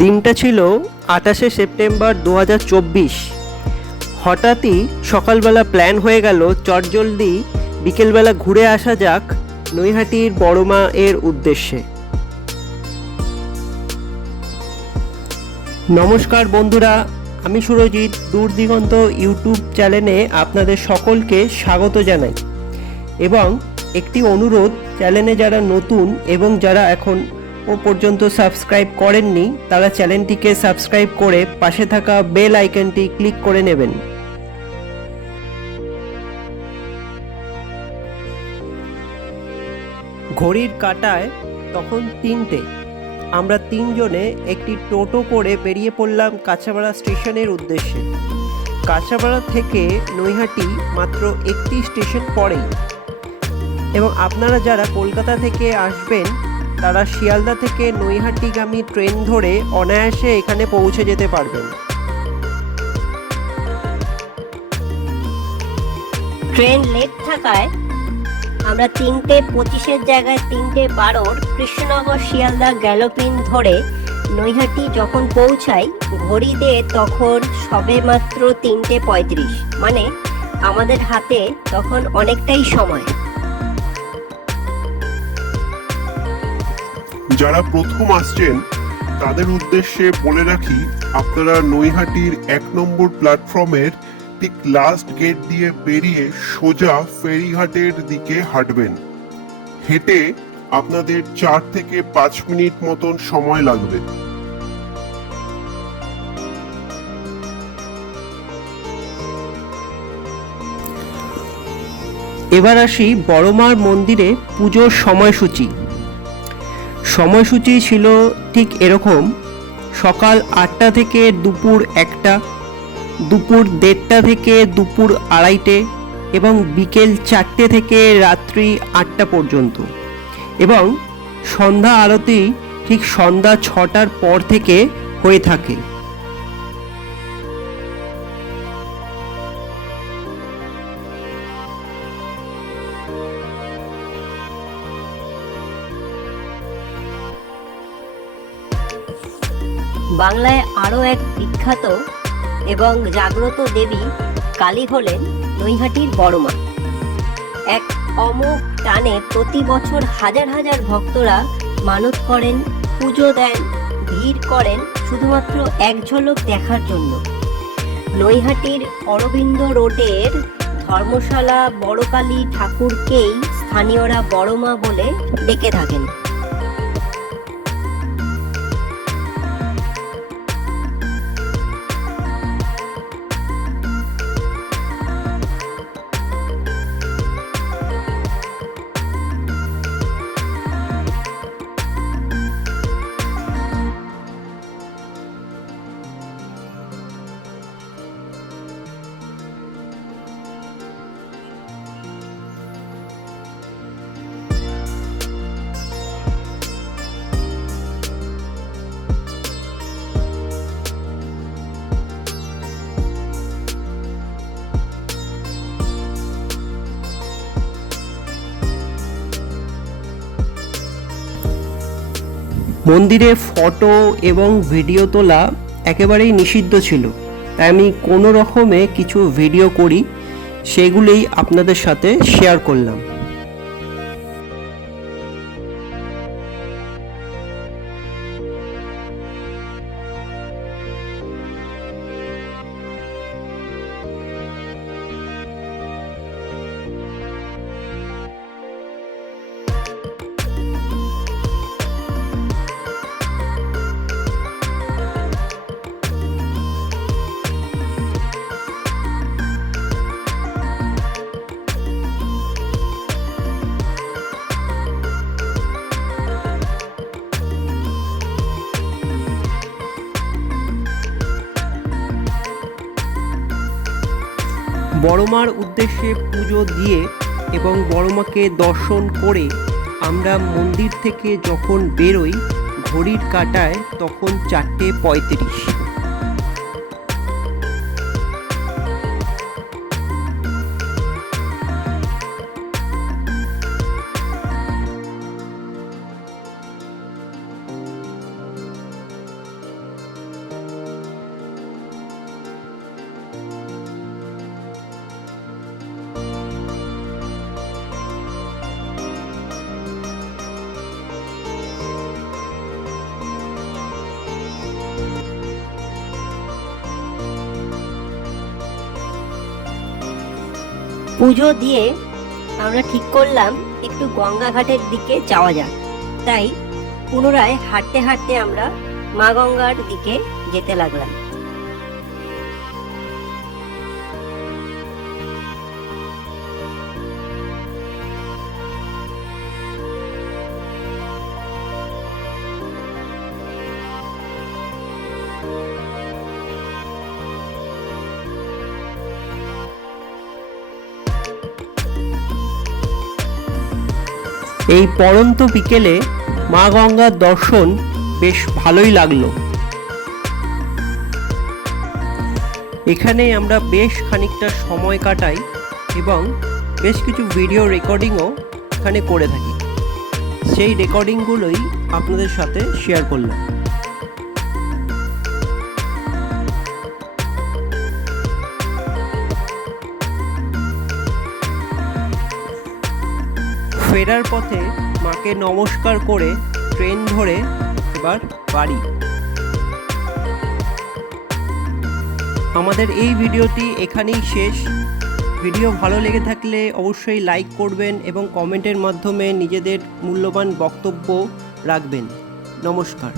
দিনটা ছিল আঠাশে সেপ্টেম্বর দু হাজার চব্বিশ। হঠাৎই সকালবেলা প্ল্যান হয়ে গেল, চটজলদি বিকেলবেলা ঘুরে আসা যাক নৈহাটির বড়মা এর উদ্দেশ্যে। নমস্কার বন্ধুরা, আমি সুরজিৎ দূর দিগন্ত ইউটিউব চ্যানেলে আপনাদের সকলকে স্বাগত জানাই। এবং একটি অনুরোধ, চ্যানেলে যারা নতুন এবং যারা এখন ও পর্যন্ত সাবস্ক্রাইব করেননি, তারা চ্যানেলটিকে সাবস্ক্রাইব করে পাশে থাকা বেল আইকনটি ক্লিক করে নেবেন। ঘড়ির কাটায় তখন তিনটে। আমরা তিনজনে একটি টোটো করে বেরিয়ে পড়লাম কাঁচাপাড়া স্টেশনের উদ্দেশ্যে। কাঁচাপাড়া থেকে নৈহাটি মাত্র একটি স্টেশন পরেই। এবং আপনারা যারা কলকাতা থেকে আসবেন তারা শিয়ালদা থেকে নৈহাটিগামী ট্রেন ধরে অনায়াসে এখানে পৌঁছে যেতে পারবেন। ট্রেন লেট থাকায় আমরা তিনটে পঁচিশের জায়গায় তিনটে বারোর কৃষ্ণনগর শিয়ালদা গ্যালোপিন ধরে নৈহাটি যখন পৌঁছাই, ঘড়িতে তখন সবে মাত্র তিনটে পঁয়ত্রিশ। মানে আমাদের হাতে তখন অনেকটাই সময়। যারা প্রথম আসছেন, তাদের উদ্দেশ্যে বলে রাখি, আপনারা নৈহাটির এক নম্বর প্ল্যাটফর্মের ঠিক লাস্ট গেট দিয়ে বেরিয়ে সোজা ফেরিঘাটের দিকে হাঁটবেন। হেঁটে আপনাদের চার থেকে পাঁচ মিনিট মতন সময় লাগবে। এবার আসি বড়মার মন্দিরে পুজোর সময়সূচি। সময়সূচি ছিল ঠিক এরকম। সকাল আটটা থেকে দুপুর একটা, দুপুর দেড়টা থেকে দুপুর আড়াইটে এবং বিকেল চারটে থেকে রাত্রি আটটা পর্যন্ত। এবং সন্ধ্যা আরতি ঠিক সন্ধ্যা ছটার পর থেকে হয়ে থাকে। বাংলায় আরও এক বিখ্যাত এবং জাগ্রত দেবী কালী হলেন নৈহাটির বড়মা এক অমোঘ টানে প্রতি বছর হাজার হাজার ভক্তরা মানত করেন, পুজো দেন, ভিড় করেন শুধুমাত্র এক ঝলক দেখার জন্য। নৈহাটির অরবিন্দ রোডের ধর্মশালা বড়কালী ঠাকুরকেই স্থানীয়রা বড়মা বলে ডেকে থাকেন। মন্দিরে ফটো এবং ভিডিও তোলা একেবারেই নিষিদ্ধ ছিল। তাই আমি কোনো রকমে কিছু ভিডিও করি, সেগুলোই আপনাদের সাথে শেয়ার করলাম। বড়মার উদ্দেশ্যে পুজো দিয়ে এবং বড়মাকে দর্শন করে আমরা মন্দির থেকে যখন বেরোই, ঘড়ির কাটায় তখন চারটে পঁয়ত্রিশ। পুজো দিয়ে আমরা ঠিক করলাম একটু গঙ্গা ঘাটের দিকে যাওয়া যাক। তাই পুনরায় হাঁটতে হাঁটতে আমরা মা গঙ্গার দিকে যেতে লাগলাম। এই পরন্ত বিকেলে মা গঙ্গার দর্শন বেশ ভালোই লাগল। এখানে আমরা বেশ খানিকটা সময় কাটাই এবং বেশ কিছু ভিডিও রেকর্ডিংও এখানে করে থাকি। সেই রেকর্ডিংগুলোই আপনাদের সাথে শেয়ার করলাম। ফেরার পথে মাকে নমস্কার করে ট্রেন ধরে এবার বাড়ি। আমাদের এই ভিডিওটি এখানেই শেষ। ভিডিও ভালো লেগে থাকলে অবশ্যই লাইক করবেন এবং কমেন্টের মাধ্যমে নিজেদের মূল্যবান বক্তব্য রাখবেন। নমস্কার।